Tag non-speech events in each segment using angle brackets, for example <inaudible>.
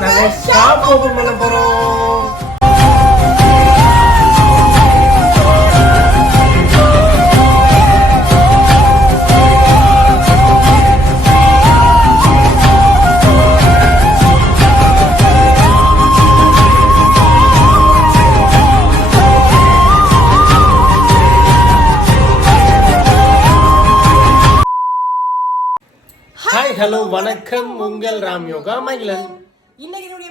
நாங்க shop open பண்ண போறோம். ஹலோ வணக்கம். உங்கள் ராம் யோகா மகிழன்.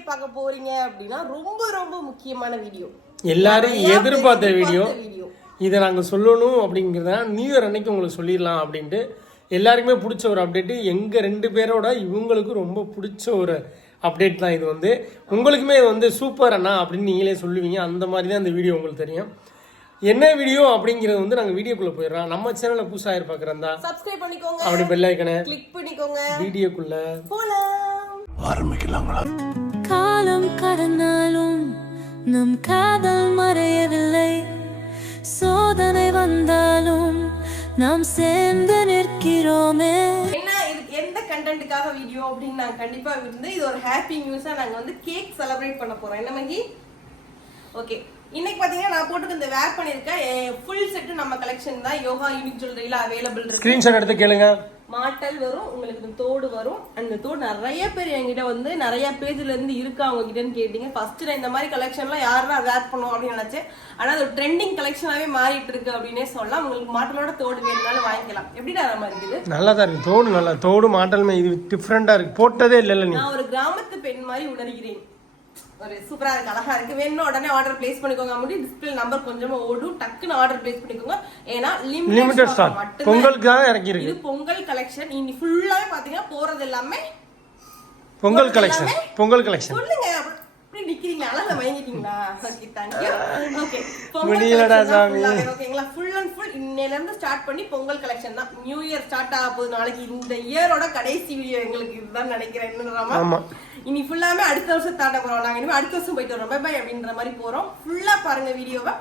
பார்க்க போறீங்க அப்படின்னா ரொம்ப ரொம்ப முக்கியமான வீடியோ எல்லாரும் எதிர்பார்த்த வீடியோ வீடியோ இதை நாங்கள் சொல்லணும் அப்படிங்கிறத நியூ இயர் அன்னைக்கு உங்களுக்கு சொல்லிடலாம் அப்படின்ட்டு எல்லாருக்குமே பிடிச்ச ஒரு அப்டேட்டு எங்கள் ரெண்டு பேரோட இவங்களுக்கு ரொம்ப பிடிச்ச ஒரு அப்டேட் தான் இது வந்து. உங்களுக்குமே இது வந்து சூப்பர் அண்ணா அப்படின்னு நீங்களே சொல்லுவீங்க. அந்த மாதிரி தான் இந்த வீடியோ உங்களுக்கு தெரியும். என்ன வீடியோ அப்படிங்கிறது வந்து நாங்கள் வீடியோக்குள்ளே போயிடுறோம். நம்ம சேனலில் புதுசாக பார்க்குறதா? சப்ஸ்கிரைப் பண்ணிக்கோங்க. அப்படி பெல் ஐக்கனை கிளிக் பண்ணிக்கோங்க. வீடியோக்குள்ளே. போலாம். காலம் கடந்தாலும் நம் காதல் மறையவில்லை. சோதனை வந்தாலும் நாம் சேர்ந்து நிற்கிறோமே. என்ன இது எந்த கண்டென்ட்டுக்காக வீடியோ அப்படின்னு நாங்க கண்டிப்பா இருந்து இது ஒரு ஹாப்பி நியூஸா நாங்க வந்து கேக் செலிப்ரேட் பண்ண போறோம். என்ன மங்கி ஓகே இன்னைக்கு பாத்தீங்கன்னா நான் போட்டுக்கு இந்த வேர் பண்ணிருக்கேன் ஃபுல் செட் நம்ம கலெக்ஷன் தான். யோகா யூனிக் ஜுவல்லரியில அவைலபிள் இருக்கு. ஸ்க்ரீன்ஷாட் எடுத்து கேளுங்க. மாட்டல் வரும் உங்களுக்கு இந்த தோடு வரும். அந்த தோடு நிறைய பேர் என்கிட்ட வந்து நிறைய பேஜ்ல இருந்து இருக்கா அவங்க கிட்டன்னு கேட்டீங்க. ஃபர்ஸ்ட் நான் இந்த மாதிரி கலெக்ஷன்லாம் யாருன்னா வேர் பண்ணும் அப்படின்னு நினைச்சேன். ஆனா அது ட்ரெண்டிங் கலெக்ஷனாவே மாறிட்டு இருக்கு அப்படின்னே சொல்லலாம். உங்களுக்கு மாட்டலோட தோடு வேணும்னாலும் வாங்கிக்கலாம். எப்படிடா நம்ம இருக்குது? நல்லா தான் இருக்கு. தோடு நல்லா தோடு மாட்டலுமே இது டிஃப்ரெண்டாக இருக்கு. போட்டதே இல்லைல்ல நீ. நான் ஒரு கிராமத்து பெண் மாதிரி உணர்கிறேன். ஒரு சூப்பரா இருக்கு அழகா இருக்கு. வேணும்னா உடனே ஆர்டர் பிளேஸ் பண்ணிக்கோங்க. அப்படி டிஸ்பிளே நம்பர் கொஞ்சமா ஓடும் டக்குன்னு ஆர்டர் பிளேஸ் பண்ணிக்கோங்க. ஏன்னா லிமிடெட் ஸ்டாக் மட்டும் பொங்கலுக்கு தான் இறக்கியிருக்கு இது பொங்கல் கலெக்ஷன் இனி ஃபுல்லாவே பாத்தீங்கன்னா போறது எல்லாமே பொங்கல் கலெக்ஷன் பொங்கல் கலெக்ஷன் சொல்லுங்க. பொங்கல் கலெக்ஷன் தான் நியூ இயர் ஸ்டார்ட் ஆக போகுது. நாளைக்கு இந்த இயரோட கடைசி வீடியோ எங்களுக்கு இதுதான் நினைக்கிறேன். ஆமா. இனி ஃபுல்லாமே அடுத்த வருஷம் தாண்ட போறோம். நாங்க இனிமே அடுத்த வருஷம் போயிட்டு வரோம். பை பை அப்படின்ற மாதிரி போறோம். ஃபுல்லா பாருங்க வீடியோவை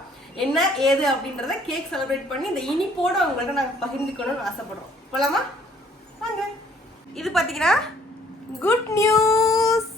என்ன ஏது அப்படின்றத கேக் செலிப்ரேட் பண்ணி இந்த இனிப்போட உங்கள்ட்ட நாங்க பகிர்ந்துக்கணும்னு ஆசைப்படுறோம். போலாமா? வாங்க. இது பாத்தீங்கன்னா குட் நியூஸ்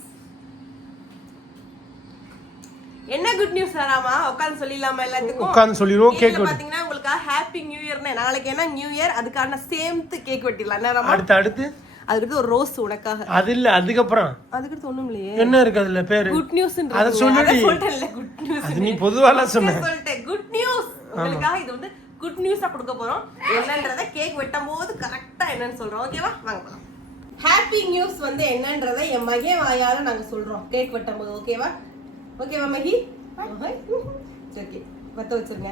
என்ன குட் நியூஸ் சாராமா உட்காந்து சொல்லிடலாமா எல்லாத்துக்கும்? உட்கார்ந்து சொல்லிடுவோம், வெட்டு. பாத்தீங்கன்னா உங்களுக்கு ஹாப்பி நியூ இயர்னு நாளைக்கு என்ன நியூ இயர் அதுக்கான சேம்த்து கேக் வெட்டிடலாம். என்ன அடுத்து அடுத்து? அதுக்கு ஒரு ரோஸ் உனக்காக. அது இல்ல அதுக்கப்புறம். அதுக்கு ஒண்ணும் இல்லையே. என்ன இருக்கு அதுல பேரு? குட் நியூஸ் அத சொல்லுடி. சொல்லிட்டேன்ல குட் நியூஸ் நீ பொதுவாலாம் சொன்ன. சொல்லிட்டேன் குட் நியூஸ் உங்களுக்காக இது வந்து குட் நியூஸா கொடுக்க போறோம். என்னன்றத கேக் வெட்டும் போது கரெக்டா என்னன்னு சொல்றோம். ஓகேவா வாங்க ஹாப்பி நியூஸ் வந்து என்னன்றத என் மகன் வாயால நாங்க சொல்றோம். கேக் வெட்டும் போது ஓகேவா ஓகேவா மகி? ஓகே <laughs> பத்த வச்சிருங்க.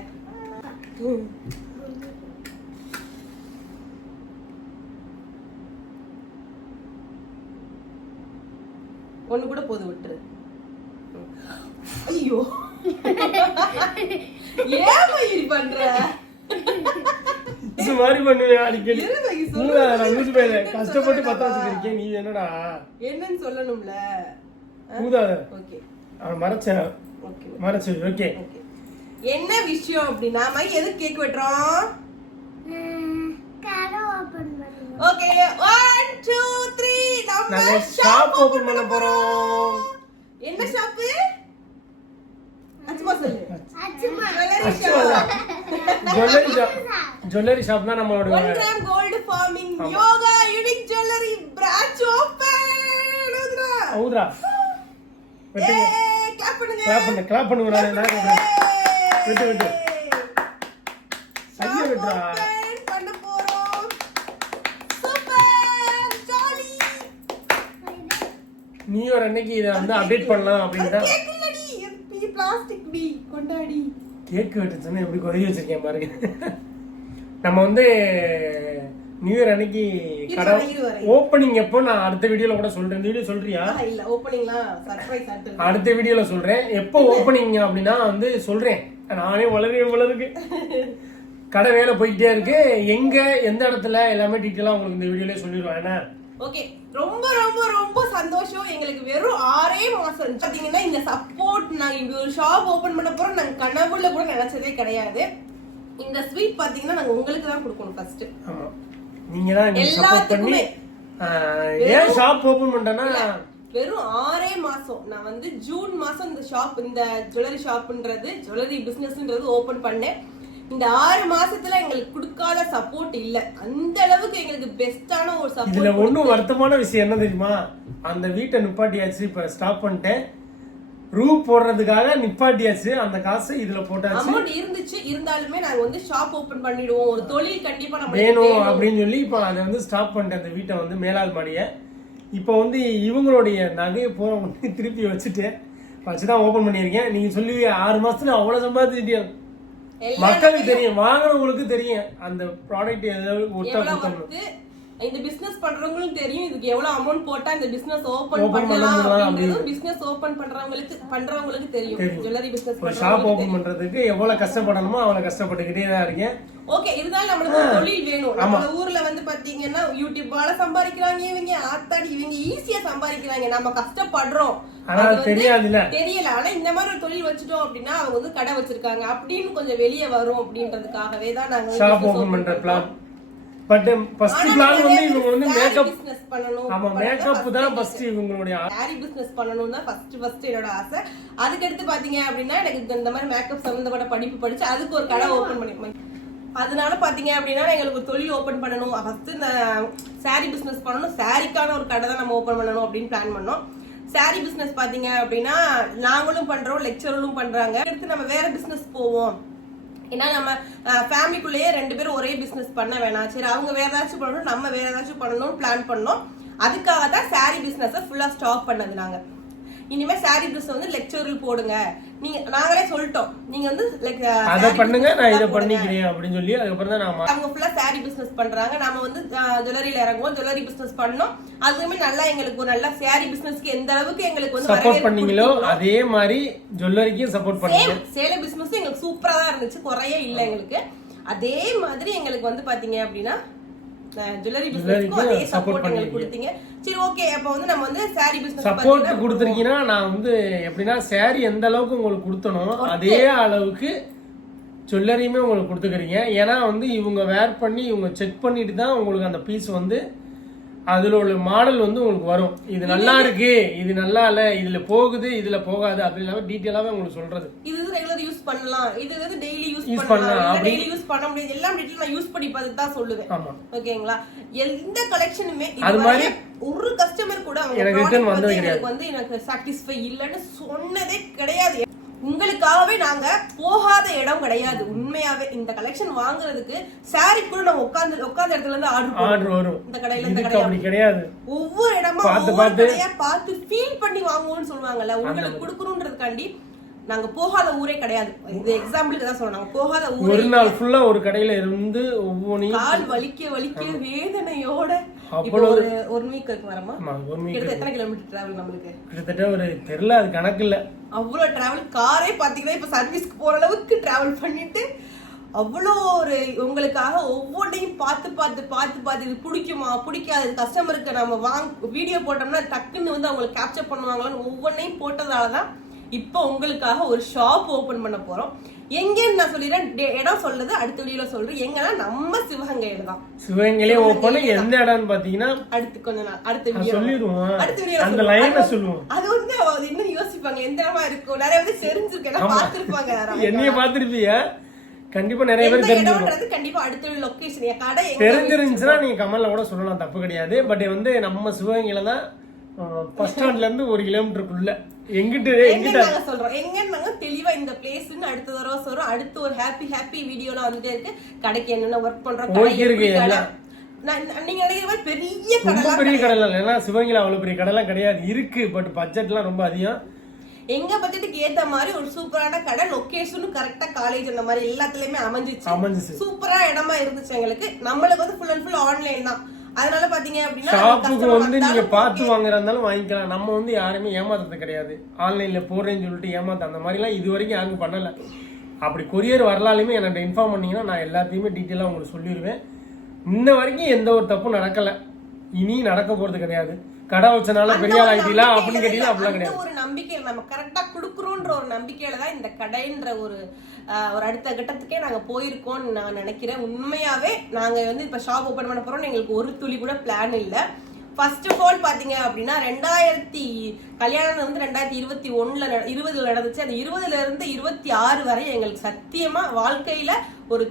ஒண்ணு கூட போது விட்டுரு. ஐயோ. ஏன் மயிரி பண்ற? இது மாதிரி பண்ணுவேன் அடிக்கடி? லூசு பையல. கஷ்டப்பட்டு. பத்த வச்சிருக்கேன் நீ என்னடா? என்னன்னு சொல்லணும்ல? ஊதாத. ஓகே. அவன் மறைச்சேன் ஓகே மறைச்சு ஓகே. ஓகே. என்ன விஷயம் அப்படின்னா எதுக்கு கேக் வெட்டுறோம்? ஓகே ஒன் டூ த்ரீ நாங்க நம்ம ஷாப் ஓபன் பண்ண போறோம். என்ன ஷாப்பு அச்சுமா சொல்லு. Jewellery அச்சுமா. Shop jewellery shop jewellery shop தான் நம்மளோட one gram gold forming Yoga unique jewellery branch open வெட்டுங்க. கிளாப் பண்ணுங்க. கிளாப் பண்ணு கிளாப் பண்ணுங்க. நான். விட்டு, விட்டு. ஐயோ, விட்டுறா. ஒரு அன்னைக்கு இதை வந்து அப்டேட் பண்ணலாம் அப்படின்னு தான் பிளாஸ்டிக் பி கொண்டாடி. கேக் வெட்டுச்சுன்னு எப்படி கொதிக்க வச்சிருக்கேன் பாருங்க. நம்ம வந்து நியூ இயர் அன்னைக்கு கடை. ஓப்பனிங் எப்போ நான் அடுத்த வீடியோல கூட சொல்றேன். இந்த வீடியோ சொல்றியா? இல்ல ஓப்பனிங்லாம் சர்ப்ரைஸ் அடுத்த வீடியோல சொல்றேன். எப்போ <laughs> ஓப்பனிங் அப்படின்னா வந்து சொல்றேன். நானே வளருவேன் வளருக்கு கடை வேலை போய்கிட்டே இருக்கு. எங்க எந்த இடத்துல எல்லாமே டீட்டெயிலா உங்களுக்கு இந்த வீடியோலயே சொல்லிடுவேன். என்ன? ஓகே ரொம்ப ரொம்ப ரொம்ப சந்தோஷம். எங்களுக்கு வெறும் ஆறே மாசம் பாத்தீங்கன்னா இந்த சப்போர்ட் நாங்க இங்க ஒரு ஷாப் ஓபன் பண்ண போறோம் நாங்க கனவுல கூட நினைச்சதே கிடையாது. இந்த ஸ்வீட் பாத்தீங்கன்னா நாங்க உங்களுக்கு தான் கொடுக்கணும் ஃபர்ஸ்ட் ஆமா. நீங்க தான் எல்லாத்துக்குமே. ஏன் ஷாப் ஓபன் பண்ணிட்டேன்னா வெறும் ஆறே மாசம். நான் வந்து ஜூன் மாசம் இந்த ஷாப் இந்த ஜுவல்லரி ஷாப்ன்றது ஜுவல்லரி பிசினஸ்ன்றது ஓபன் பண்ணேன். இந்த ஆறு மாசத்துல எங்களுக்கு கொடுக்காத சப்போர்ட் இல்ல. அந்த அளவுக்கு எங்களுக்கு பெஸ்டான ஒரு இதுல சப்போர்ட் ஒண்ணும் வருத்தமான விஷயம் என்ன தெரியுமா? அந்த வீட்டை நிப்பாட்டியாச்சு இப்ப ஸ்டாப் பண்ணிட்டேன். ரூ போடுறதுக்காக நிப்பாட்டியாச்சு அந்த காசை இதுல போட்டாச்சு. அமௌண்ட் இருந்துச்சு. இருந்தாலுமே நாங்க வந்து ஷாப் ஓபன் பண்ணிடுவோம். ஒரு தொழில் கண்டிப்பா நம்ம வேணும் அப்படின்னு சொல்லி இப்போ அதை வந்து ஸ்டாப் பண்ணிட்டேன் அந்த வீட்டை வந்து மேலாள் மாடியை. இப்போ வந்து இவங்களுடைய நகையை வந்து திருப்பி வச்சுட்டு வச்சுதான் ஓபன் பண்ணியிருக்கேன். நீங்க சொல்லி ஆறு மாசத்துல அவ்வளவு சம்பாதிச்சிட்டீங்க மக்களுக்கு தெரியும் வாங்கினவங்களுக்கு தெரியும். அந்த ப்ராடக்ட் எதாவது வந்து இந்த பிசினஸ் பண்றவங்களுக்கும் தெரியும். இதுக்கு எவ்வளவு அமௌண்ட் போட்டா இந்த பிசினஸ் ஓபன் பண்ணலாம் அப்படின்றது. பிசினஸ் ஓபன் பண்றவங்களுக்கு பண்றவங்களுக்கு தெரியும். ஜுவல்லரி பிசினஸ் ஷாப் ஓபன் பண்றதுக்கு எவ்வளவு கஷ்டப்படணுமோ அவ்வளவு கஷ்டப்பட்டுக்கிட்டே தான் இருக்கேன். ஓகே இருந்தாலும் நம்மளுக்கு தொழில் வேணும். நம்ம ஊர்ல வந்து பாத்தீங்கன்னா யூடியூப்பால சம்பாதிக்கிறாங்க இவங்க ஆத்தாடி இவங்க ஈஸியா சம்பாதிக்கிறாங்க. நம்ம கஷ்டப்படுறோம். ஆனா தெரியாதுல்ல. தெரியல. ஆனா இந்த மாதிரி ஒரு தொழில் வச்சுட்டோம் அப்படின்னா அவங்க வந்து கடை வச்சிருக்காங்க. அப்படின்னு கொஞ்சம் வெளியே வரும் அப்படின்றதுக்காகவே தான் நாங்க ஷாப் ஓபன் பண்ற. பிளான் பட் ஃபர்ஸ்ட் பிளான் வந்து இவங்க வந்து மேக்கப் business பண்ணணும். ஆமா மேக்கப் தான். ஃபர்ஸ்ட் இவங்களுடைய சாரி பிசினஸ் பண்ணணும் தான் ஃபர்ஸ்ட் ஃபர்ஸ்ட் என்னோட ஆசை. அதுக்கடுத்து பாத்தீங்க அப்படின்னா எனக்கு இந்த- மாதிரி மேக்கப் சம்பந்தப்பட்ட படிப்பு படிச்சு அதுக்கு ஒரு கடை ஓபன் பண்ணி அதனால பாத்தீங்க அப்படின்னா எங்களுக்கு தொழில் ஓபன் பண்ணணும். ஃபர்ஸ்ட் இந்த சாரி பிசினஸ் பண்ணணும். சாரிக்கான ஒரு கடை தான் நம்ம ஓபன் பண்ணணும் அப்படின்னு பிளான் பண்ணோம். சாரி பிசினஸ் பாத்தீங்க அப்படின்னா நாங்களும் பண்றோம் லெக்சரரும் பண்றாங்க. அடுத்து நம்ம வேற பிசினஸ் போவோம். ஏன்னா நம்ம ஃபேமிலிக்குள்ளேயே ரெண்டு பேரும் ஒரே பிசினஸ் பண்ண வேணாம். சரி அவங்க வேற ஏதாச்சும் பண்ணணும் நம்ம வேற ஏதாச்சும் பண்ணணும்னு பிளான் பண்ணோம். அதுக்காக தான் சாரி பிஸ்னஸை ஃபுல்லா ஸ்டாப் பண்ணது நாங்க இனிமே சாரி பிசினஸ் வந்து லெக்சரில் போடுங்க. நீங்க நாங்களே சொல்லிட்டோம். நீங்க வந்து uh, அதை பண்ணுங்க நான் இதை. பண்ணிக்கிறேன் அப்படின்னு சொல்லி அதுக்கப்புறம் தான் நான் மா- அவங்க ஃபுல்லா சாரி பிசினஸ் பண்றாங்க. நாம வந்து ஜுவல்லரியில இறங்குவோம் ஜுவல்லரி பிசினஸ் பண்ணோம். அதுவுமே நல்லா எங்களுக்கு ஒரு நல்ல சாரி பிசினஸ்க்கு எந்த அளவுக்கு எங்களுக்கு வந்து சப்போர்ட் பண்ணீங்களோ அதே மாதிரி ஜுவல்லரிக்கும் சப்போர்ட் பண்ணீங்க. சேலை பிசினஸ் எங்களுக்கு சூப்பரா தான் இருந்துச்சு. குறைய இல்ல எங்களுக்கு. அதே மாதிரி எங்களுக்கு வந்து பாத்தீங்க அப்படின்னா ஜுவல்லரி பிசினஸ்க்கும் அதே சப்போர்ட் பண்ணிருக்கீங்க. கொடுத்தீங்க. சரி ஓகே அப்ப வந்து நம்ம வந்து சாரி பிசினஸ் சப்போர்ட் கொடுத்துருக்கீங்கன்னா நான் வந்து எப்படின்னா saree எந்த அளவுக்கு உங்களுக்கு கொடுத்தனோ அதே அளவுக்கு ஜுவல்லரியுமே உங்களுக்கு கொடுத்துக்கிறீங்க. ஏன்னா வந்து இவங்க வேர் பண்ணி இவங்க செக் பண்ணிட்டு தான் உங்களுக்கு அந்த பீஸ் வந்து அதுல உள்ள மாடல் வந்து உங்களுக்கு வரும். இது நல்லா இருக்கு இது நல்லா இல்ல இதுல போகுது இதுல போகாது அப்படி இல்லாம டீட்டெயிலாவே உங்களுக்கு சொல்றது. இது ரெகுலர் யூஸ் பண்ணலாம். இது வந்து டெய்லி யூஸ் Use பண்ணலாம். டெய்லி யூஸ் பண்ண முடியாது. எல்லாம் டீட்டெயில் நான் யூஸ் பண்ணி பார்த்து தான் சொல்லுவேன். ஆமா. ஓகேங்களா எந்த கலெக்ஷனுமே அது மாதிரி ஒரு கஸ்டமர் கூட அவங்க வந்து எனக்கு வந்து எனக்கு சாட்டிஸ்ஃபை இல்லைன்னு சொன்னதே கிடையாது. உங்களுக்காகவே நாங்க போகாத இடம் கிடையாது. உண்மையாவே இந்த கலெக்ஷன் வாங்குறதுக்கு சாரி கூட நம்ம உட்கார்ந்து உட்கார்ந்த இடத்துல இருந்து ஆர்டர் ஆர்டர் வரும். இந்த கடையில இந்த கடையில அப்படி கிடையாது. ஒவ்வொரு இடமா ஒவ்வொரு. கடையா பார்த்து ஃபீல் பண்ணி வாங்குவோம்னு சொல்லுவாங்கல்ல உங்களுக்கு கொடுக்கணுன்றதுக்காண்டி நாங்க போகாத ஊரே கிடையாது. இது எக்ஸாம்பிளுக்கு தான் சொல்றோம் நாங்க போகாத ஊரே ஒரு நாள் ஃபுல்லா ஒரு கடையில இருந்து ஒவ்வொன்றையும் கால் வலிக்க வலிக்க வேதனையோட அவ்வளவு- ஒரு ஒரு வீக் வரமா எத்தனை கிலோமீட்டர் டிராவல் நம்மளுக்கு? கிட்டத்தட்ட ஒரு தெரியல அது கணக்கு இல்ல. அவ்வளோ டிராவல் காரே பாத்தீங்கன்னா இப்ப சர்வீஸ்க்கு போற அளவுக்கு டிராவல் பண்ணிட்டு அவ்வளோ ஒரு உங்களுக்காக ஒவ்வொன்றையும் பார்த்து பார்த்து பார்த்து பார்த்து இது பிடிக்குமா பிடிக்காது கஸ்டமருக்கு நம்ம வாங்க வீடியோ போட்டோம்னா டக்குன்னு வந்து அவங்களுக்கு கேப்சர் பண்ணுவாங்களான்னு ஒவ்வொன்றையும் போட்டதால தான் இப்போ உங்களுக்காக ஒரு ஷாப் ஓபன் பண்ண போறோம். எங்கேன்னு நான் சொல்லிடுறேன். இடம் சொல்றது அடுத்த வீடியோல சொல்றேன் எங்கன்னா நம்ம சிவகங்கையில தான். சிவகங்கையிலே ஓப்பன் எந்த இடம்னு பாத்தீங்கன்னா அடுத்து கொஞ்ச நாள் அடுத்த வீடியோ சொல்லிடுவோம் அடுத்த வீடியோ அந்த லைன்ல சொல்லுவோம். அது வந்து அது இன்னும் யோசிப்பாங்க எந்த இடமா இருக்கும் நிறைய பேர் தெரிஞ்சிருக்கேன் பார்த்திருப்பாங்க என்னைய பாத்திருப்பீங்க கண்டிப்பா நிறைய பேர் தெரிஞ்சிருக்கும். கண்டிப்பா அடுத்த லொகேஷன் கடை தெரிஞ்சிருந்துச்சுன்னா நீங்க கமல்ல கூட சொல்லலாம் தப்பு கிடையாது. பட் வந்து நம்ம சிவகங்கையில தான் பஸ் ஸ்டாண்ட்ல இருந்து ஒரு கிலோமீட்டருக்குள்ள எங்கிட்டு எங்க எங்கிட்ட சொல்றோம். எங்க நாங்க தெளிவா இந்த பிளேஸ்னு அடுத்த தடவை சொல்றோம். அடுத்து ஒரு ஹாப்பி ஹாப்பி வீடியோலாம் வந்துட்டே இருக்கு. கடைக்கு என்னென்ன ஒர்க் பண்றோம் இருக்கு எல்லாம். நீங்க நினைக்கிற மாதிரி பெரிய கடை பெரிய கடை இல்லை. ஏன்னா சிவகங்கையில அவ்வளவு பெரிய கடைலாம் கிடையாது. இருக்கு பட் பட்ஜெட்லாம் ரொம்ப அதிகம். எங்க பட்ஜெட்டுக்கு ஏத்த மாதிரி ஒரு சூப்பரான கடை லொகேஷனும் கரெக்டா காலேஜ் அந்த மாதிரி எல்லாத்துலயுமே அமைஞ்சிச்சு. சூப்பரா இடமா இருந்துச்சு எங்களுக்கு. நம்மளுக்கு வந்து ஃபுல் அண்ட் ஃபுல் ஆன்லைன் தான். அதனால பாத்தீங்க அப்படின்னா ஷாப்புக்கு வந்து நீங்க பார்த்து வாங்குறதா இருந்தாலும் வாங்கிக்கலாம். நம்ம வந்து யாருமே ஏமாத்துறது கிடையாது. ஆன்லைன்ல போடுறேன்னு சொல்லிட்டு ஏமாத்த அந்த மாதிரிலாம் இது வரைக்கும் யாரும் பண்ணல. அப்படி கொரியர் வரலாலுமே என்கிட்ட இன்ஃபார்ம் பண்ணீங்கன்னா நான் எல்லாத்தையுமே டீட்டெயிலாக உங்களுக்கு சொல்லிடுவேன் இன்ன வரைக்கும் எந்த ஒரு தப்பும் நடக்கல. இனி நடக்க போறது கிடையாது. கடை வச்சனால பெரிய ஆகிட்டீங்களா அப்படின்னு கேட்டீங்கன்னா அப்படிலாம் கிடையாது. ஒரு நம்பிக்கை நம்ம கரெக்டா குடுக்குறோன்ற ஒரு நம்பிக்கையில தான் இந்த கடைன்ற ஒரு ஒரு அடுத்த கட்டத்துக்கே நாங்க போயிருக்கோம்னு நான் நினைக்கிறேன். உண்மையாவே நாங்க வந்து இப்ப ஷாப் ஓபன் பண்ண போறோம் எங்களுக்கு ஒரு துளி கூட பிளான் இல்ல. ஃபர்ஸ்ட் ஆஃப் ஆல் பாத்தீங்க அப்படின்னா ரெண்டாயிரத்தி கல்யாணம் வந்து ரெண்டாயிரத்தி இருபத்தி ஒண்ணுல இருபதுல நடந்துச்சு. அந்த இருபதுல இருந்து இருபத்தி ஆறு வரை எங்களுக்கு சத்தியமா வாழ்க்கையில ஒரு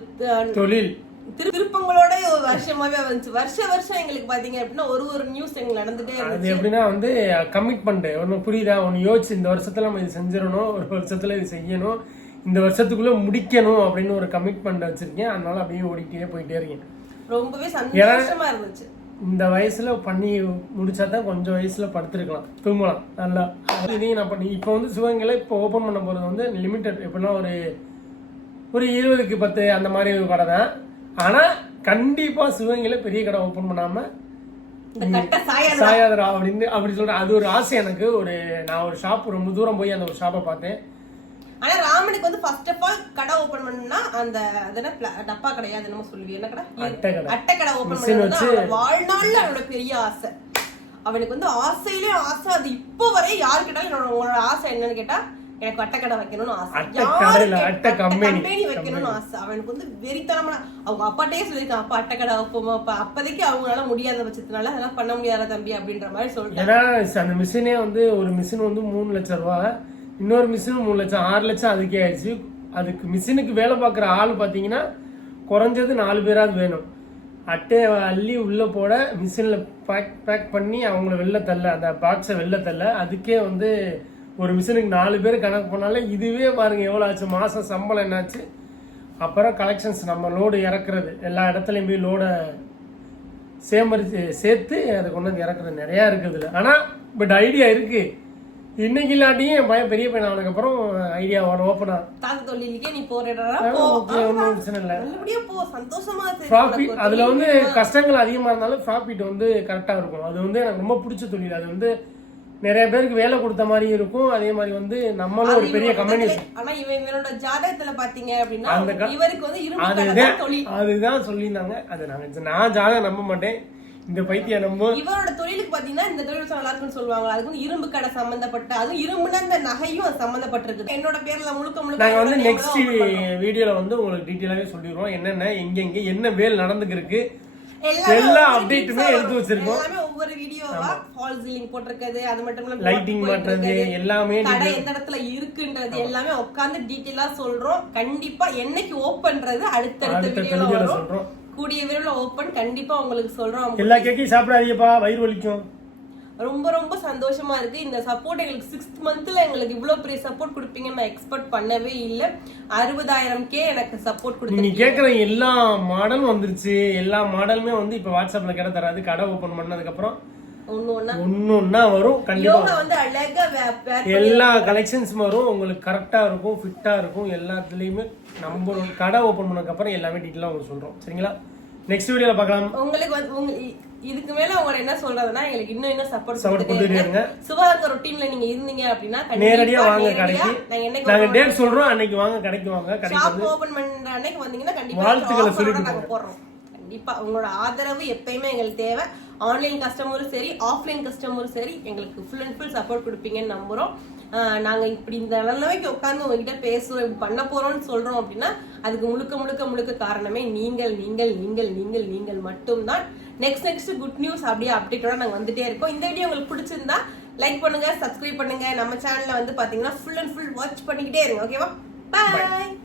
தொழில். திருப்பங்களோட ஒரு வருஷமாவே வந்துச்சு. வருஷ வருஷம் எங்களுக்கு பாத்தீங்க அப்படின்னா ஒரு ஒரு நியூஸ் எங்களுக்கு நடந்துட்டே இருந்துச்சு. எப்படின்னா வந்து கமிட்மெண்ட் ஒன்று புரியுதா? ஒன்று யோசிச்சு இந்த வருஷத்துல நம்ம இது செஞ்சிடணும் ஒரு வருஷத்துல இது செய்யணும் இந்த வருஷத்துக்குள்ள முடிக்கணும் அப்படின்னு ஒரு கமிட்மெண்ட் வச்சிருக்கேன். அதனால அப்படியே ஓடிக்கிட்டே போயிட்டே இருக்கேன். ரொம்பவே சந்தோஷமா இருந்துச்சு. இந்த வயசுல பண்ணி முடிச்சா தான் கொஞ்சம் வயசுல படுத்திருக்கலாம். தூங்கலாம். நல்லா. இதையும் நான் பண்ணி இப்போ வந்து சிவகங்கையில இப்போ ஓப்பன் பண்ண போறது வந்து லிமிட்டட் எப்படின்னா ஒரு ஒரு இருபதுக்கு பத்து அந்த மாதிரி ஒரு கடை தான். ஆனா கண்டிப்பா சிவகங்கையில பெரிய கடை ஓப்பன் பண்ணாம இந்த கட்ட சாயாத சாயாதரா அப்படின்னு அப்படி சொல்றேன் அது ஒரு ஆசை எனக்கு. ஒரு நான் ஒரு ஷாப் ரொம்ப தூரம் போய் அந்த ஒரு ஷாப்பை பார்த்தேன். ஆனா ராமனுக்கு வந்து ஃபர்ஸ்ட் ஆஃப் ஆல் கடை ஓபன் பண்ணா அந்த அது என்ன pla- டப்பா கிடையாது என்னமோ சொல்லுவி என்ன கடை? அட்டை கடை. ஓபன் அவனோட வாழ்நாள்ல அவனோட பெரிய ஆசை. அவனுக்கு வந்து ஆசையிலே ஆசை. அது இப்போ வரை யாரு கேட்டாலும் என்னோட உங்களோட ஆசை என்னன்னு கேட்டா எனக்கு அட்டை கடை வைக்கணும்னு ஆசை. அட்டை company வைக்கணும்னு ஆசை. அவனுக்கு வந்து வெறித்தனமான அவங்க அப்பாட்டே சொல்லியிருக்கான் அப்பா அட்டை கடை வைப்போமா? அப்பா அப்போதைக்கு அவங்களால முடியாத பட்சத்தினால அதெல்லாம் பண்ண முடியாத தம்பி? அப்படின்ற மாதிரி சொல்லிட்டாங்க. ஏன்னா அந்த மிஷினே வந்து ஒரு மிஷின் வந்து மூணு லட்சம் ரூபா இன்னொரு மிஷின் மூணு லட்சம் ஆறு லட்சம் அதுக்கே ஆயிடுச்சு. அதுக்கு மிஷினுக்கு வேலை பார்க்குற ஆள் பார்த்தீங்கன்னா குறைஞ்சது நாலு பேராவது வேணும். அட்டையை அள்ளி உள்ளே போட மிஷினில் பேக் பேக் பண்ணி அவங்கள வெளில தள்ள அந்த பாக்ஸை வெளில தள்ள. அதுக்கே வந்து ஒரு மிஷினுக்கு நாலு பேர் கணக்கு பண்ணாலே இதுவே பாருங்க எவ்வளோ ஆச்சு? மாதம் சம்பளம் என்னாச்சு? அப்புறம் கலெக்ஷன்ஸ் நம்ம லோடு இறக்குறது. எல்லா இடத்துலையும் போய் லோடை சேமரிச்சு சேர்த்து அதை கொண்டு வந்து இறக்குறது. நிறையா இருக்குது இதில். ஆனால் பட் ஐடியா இருக்கு. இன்னைக்கு இல்லாட்டியும் என் பையன் பெரிய பையன் ஆனதுக்கப்புறம் ஐடியா வரும் ஓப்பனா தாத்த தொழிலுக்கே நீ ஒன்றும் பிரச்சனை இல்லை. சந்தோஷமா ப்ராஃபிட் அதில் வந்து கஷ்டங்கள் அதிகமாக இருந்தாலும் ப்ராஃபிட் வந்து கரெக்டாக இருக்கும். அது வந்து எனக்கு ரொம்ப பிடிச்ச தொழில். அது வந்து நிறைய பேருக்கு வேலை கொடுத்த மாதிரி இருக்கும் அதே மாதிரி வந்து நம்மளும் ஒரு பெரிய கம்பெனி. ஆனா இவன் இவனோட ஜாதகத்துல பாத்தீங்க அப்படின்னா அந்த இவருக்கு வந்து இரும்பு கடை அதுதான் சொல்லியிருந்தாங்க அது நாங்கள் நான் ஜாதகம் நம்ப மாட்டேன் இந்த பைத்தியம் நம்ப இவரோட தொழிலுக்கு பாத்தீங்கன்னா இந்த தொழில் நல்லா இருக்குன்னு சொல்லுவாங்க அதுக்கு வந்து இரும்பு கடை சம்பந்தப்பட்ட அதுவும் இரும்புனா இந்த நகையும் அது சம்பந்தப்பட்டிருக்கு என்னோட பேர்ல முழுக்க முழுக்க நாங்க வந்து நெக்ஸ்ட். வீடியோல வந்து உங்களுக்கு டீட்டெயிலாவே சொல்லிடுவோம் என்னென்ன எங்க எங்க என்ன வேல் நடந்துக்கு இருக்கு எல்லாமே எல்லா tips-ஆ எடுத்து. வச்சிருக்கோம். ஒவ்வொரு வீடியோவா ஃபால் சீலிங் போட்டிருக்கிறது அது மட்டும் இல்லாம மாட்டுறது, இருக்குது, எல்லாமே கடை எந்த இடத்துல இருக்குன்றது எல்லாமே உட்கார்ந்து டீட்டெயிலா சொல்றோம். கண்டிப்பா என்னைக்கு ஓபன்றது அடுத்தடுத்த அடுத்த வீடியோல வரும். சொல்றோம். கூடிய விரைவில் ஓபன் கண்டிப்பா உங்களுக்கு சொல்றோம். எல்லா கேக்கையும் சாப்பிடாதீங்கப்பா வயிறு வலிக்கும். ரொம்ப ரொம்ப சந்தோஷமா இருக்கு. இந்த சப்போர்ட் எங்களுக்கு சிக்ஸ்த் மந்த்ல எங்களுக்கு இவ்வளவு பெரிய சப்போர்ட் கொடுப்பீங்கன்னு நான் எக்ஸ்பெக்ட் பண்ணவே இல்ல. அறுபதாயிரம் கே எனக்கு சப்போர்ட் நீங்க கொடுத்துருக்கீங்க. கேக்குற எல்லா மாடலும் வந்துருச்சு. எல்லா மாடலுமே வந்து இப்ப வாட்ஸ்அப்ல கிட தராது. கடை ஓபன் பண்ணதுக்கு அப்புறம் ஒன்னொன்னா வரும் கண்டிப்பா எல்லா கலெக்ஷன்ஸும் வரும். உங்களுக்கு கரெக்டா இருக்கும் ஃபிட்டா இருக்கும். எல்லாத்துலயுமே நம்ம கடை ஓபன் பண்ணதுக்கு அப்புறம் எல்லாமே டீட்டெயிலாக உங்களுக்கு சொல்றோம். சரிங்களா? நெக்ஸ்ட் வீடியோல பார்க்கலாம். உங்களுக்கு இதுக்கு மேல உங்களை என்ன சொல்றதுன்னா எங்களுக்கு இன்னும் இன்னும் சப்போர்ட் கொடுத்துட்டே இருங்க. சுபாங்க ரொட்டீன்ல நீங்க இருந்தீங்க அப்படின்னா நேரடியா வாங்க கடைக்கு. நாங்க டேட் சொல்றோம் அன்னைக்கு வாங்க கடைக்கு வாங்க கடைக்கு ஓபன் பண்ற அன்னைக்கு வந்தீங்கன்னா கண்டிப்பா வாழ்த்துக்களை சொல்லிட்டு நாங்க போடுறோம். கண்டிப்பா உங்களோட ஆதரவு எப்பயுமே எங்களுக்கு தேவை. ஆன்லைன் கஸ்டமரும் சரி ஆஃப்லைன் கஸ்டமரும் சரி எங்களுக்கு ஃபுல் அண்ட் ஃபுல் சப்போர்ட் கொடுப்பீங்கன்னு நம்புறோம். நாங்க இப்படி இந்த நிலைமைக்கு உட்கார்ந்து உங்ககிட்ட பேசுறோம் இப்படி பண்ண போறோம்னு சொல்றோம் அப்படின்னா அதுக்கு முழுக்க முழுக்க முழுக்க காரணமே நீங்கள் நீங்கள் நீங்கள் நீங்கள் நீங்கள் மட்டும்தான். நெக்ஸ்ட் நெக்ஸ்ட் குட் நியூஸ் அப்படியே அப்டேட்டோட நாங்கள் வந்துட்டே இருக்கோம். இந்த வீடியோ உங்களுக்கு பிடிச்சிருந்தா லைக் பண்ணுங்க சப்ஸ்கிரைப் பண்ணுங்க. நம்ம சேனல்ல வந்து பாத்தீங்கன்னா ஃபுல் அண்ட் ஃபுல் வாட்ச் பண்ணிக்கிட்டே இருங்க ஓகேவா பாய்